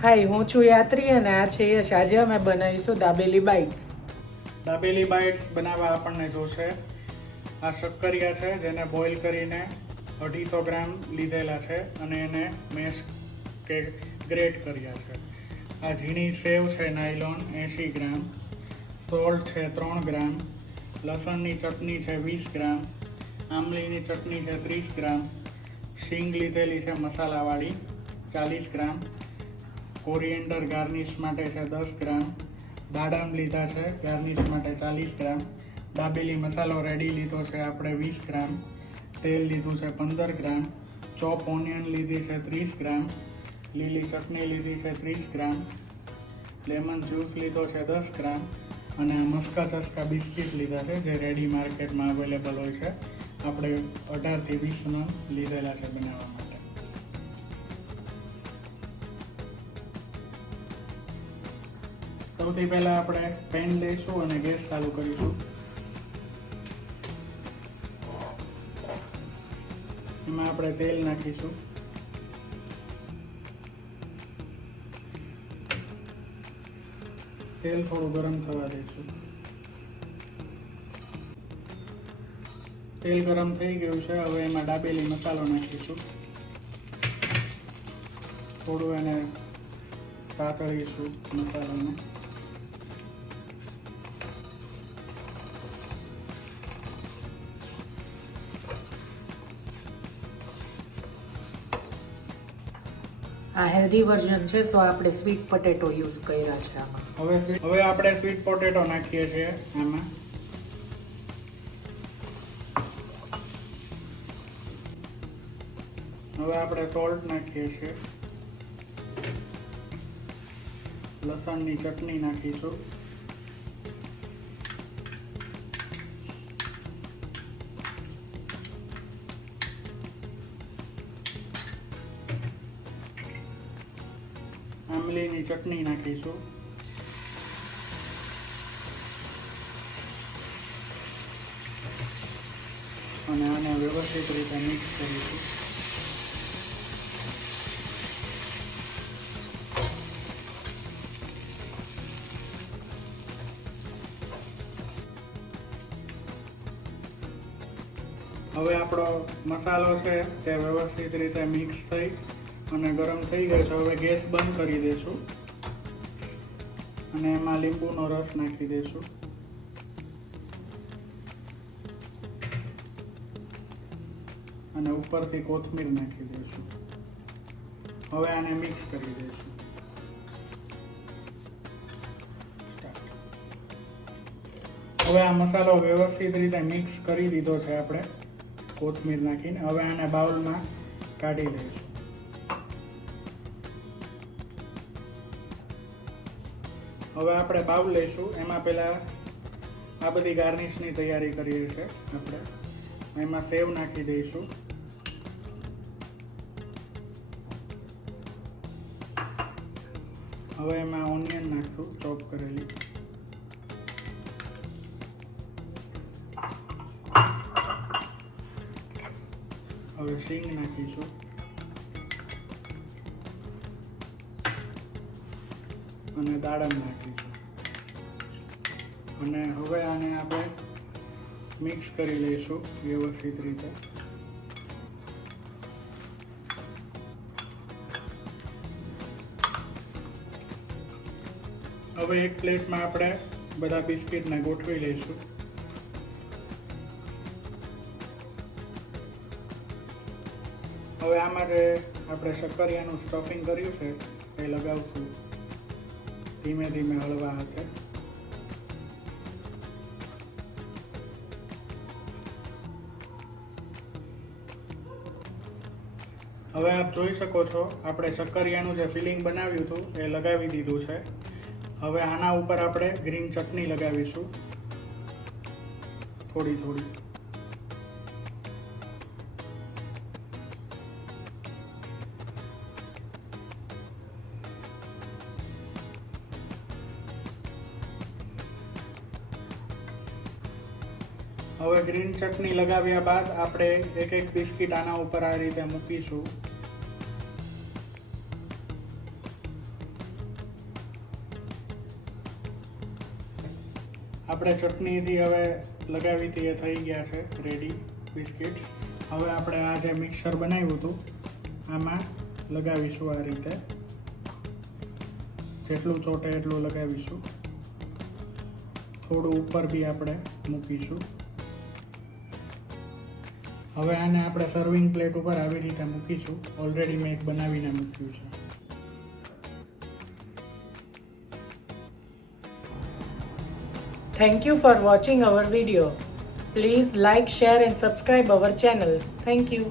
હાય, હું છું યાત્રી અને આ છે યશ. આજે અમે બનાવીશું દાબેલી બાઇટ્સ. દાબેલી બાઇટ્સ બનાવવા આપણને જોશે આ શક્કરિયા છે, જેને બોઇલ કરીને 250 ગ્રામ લીધેલા છે અને એને મેશ કે ગ્રેટ કર્યા છે. આ ઝીણી સેવ છે નાયલોન 80 ગ્રામ, સોલ્ટ છે 3 ગ્રામ, લસણની ચટણી છે 20 ગ્રામ, આમલીની ચટણી છે 30 ગ્રામ, શીંગ લીધેલી છે મસાલાવાળી 40 ગ્રામ, કોરિએન્ડર ગાર્નિશ માટે છે 10 ગ્રામ, દાડમ લીધા છે ગાર્નિશ માટે 40 ગ્રામ, દાબેલી મસાલો રેડી લીધો છે આપણે 20 ગ્રામ, તેલ લીધું છે 15 ગ્રામ, ચોપ ઓનિયન લીધી છે 30 ગ્રામ, લીલી ચટણી લીધી છે 30 ગ્રામ, લેમન જ્યુસ લીધો છે 10 ગ્રામ અને મસ્કા ચસ્કા બિસ્કિટ લીધા છે જે રેડી માર્કેટમાં અવેલેબલ હોય છે. આપણે 18 થી 20 નંગ લીધેલા છે બનાવવા માટે. સૌથી પહેલા આપણે પેન લઈશું અને ગેસ ચાલુ કરીશું. એમાં આપણે તેલ નાખીશું. તેલ થોડું ગરમ થવા દઈશું. તેલ ગરમ થઈ ગયું છે. હવે એમાં દાબેલી મસાલો નાખીશું. થોડું એને સાતળીશું મસાલાને. આ હેલ્ધી વર્ઝન છે, સો આપણે સ્વીટ પોટેટો યુઝ કર્યા છે આમાં. હવે આપણે સ્વીટ પોટેટો નાખીએ છીએ આમાં. હવે આપણે સોલ્ટ નાખીએ છીએ. લસણની ચટણી નાખીશું. આમલીની ચટણી નાખીશું. અને આને વ્યવસ્થિત રીતે મિક્સ કરીશું. હવે આપણો મસાલો છે તે વ્યવસ્થિત રીતે મિક્સ થઈ અને ગરમ થઈ ગયો છે. હવે ગેસ બંધ કરી દઈશું અને એમાં લીંબુનો રસ નાખી દઈશું. અને ઉપરથી કોથમીર નાખી દઈશું. હવે આને મિક્સ કરી દઈશું. હવે આ મસાલો વ્યવસ્થિત રીતે મિક્સ કરી દીધો છે આપણે કોથમીર નાખીને. હવે આને બાઉલમાં કાઢી લઈશું. હવે આપણે બાઉલ લઈશું. એમાં પહેલા આ બધી ગાર્નિશની તૈયારી કરીએ છીએ આપણે. એમાં સેવ નાખી દઈશું. હવે એમાં ઓનિયન નાખશું ચોપ કરેલી. હવે શીંગ નાખીશું. અને દાડમ નાખીશું. અને હવે આને આપણે મિક્સ કરી લઈશું વ્યવસ્થિત રીતે. હવે એક પ્લેટમાં આપણે બધા બિસ્કિટને ગોઠવી લઈશું. હવે આમાં જે આપણે શક્કરિયાનું સ્ટફિંગ કર્યું છે એ લગાવશું ધીમે ધીમે હળવા હાથે. હવે આપ જોઈ શકો છો આપણે શક્કરિયાનું જે ફિલિંગ બનાવ્યું હતું એ લગાવી દીધું છે. હવે આના ઉપર આપણે ગ્રીન ચટણી લગાવીશું થોડી થોડી. હવે ગ્રીન ચટણી લગાવ્યા બાદ આપણે એક એક બિસ્કિટ આના ઉપર આ રીતે મૂકીશું. આપણે ચટણીથી હવે લગાવી હતી એ થઈ ગયા છે રેડી બિસ્કિટ. હવે આપણે આ જે મિક્સર બનાવ્યું હતું આમાં લગાવીશું આ રીતે, જેટલું ચોટે એટલું લગાવીશું. થોડું ઉપર બી આપણે મૂકીશું. હવે આને આપણે સર્વિંગ પ્લેટ ઉપર આવી રીતે મૂકીશું. ઓલરેડી મેં એક બનાવીને મૂક્યું છે. Thank you for watching our video. Please like, share and subscribe our channel. Thank you.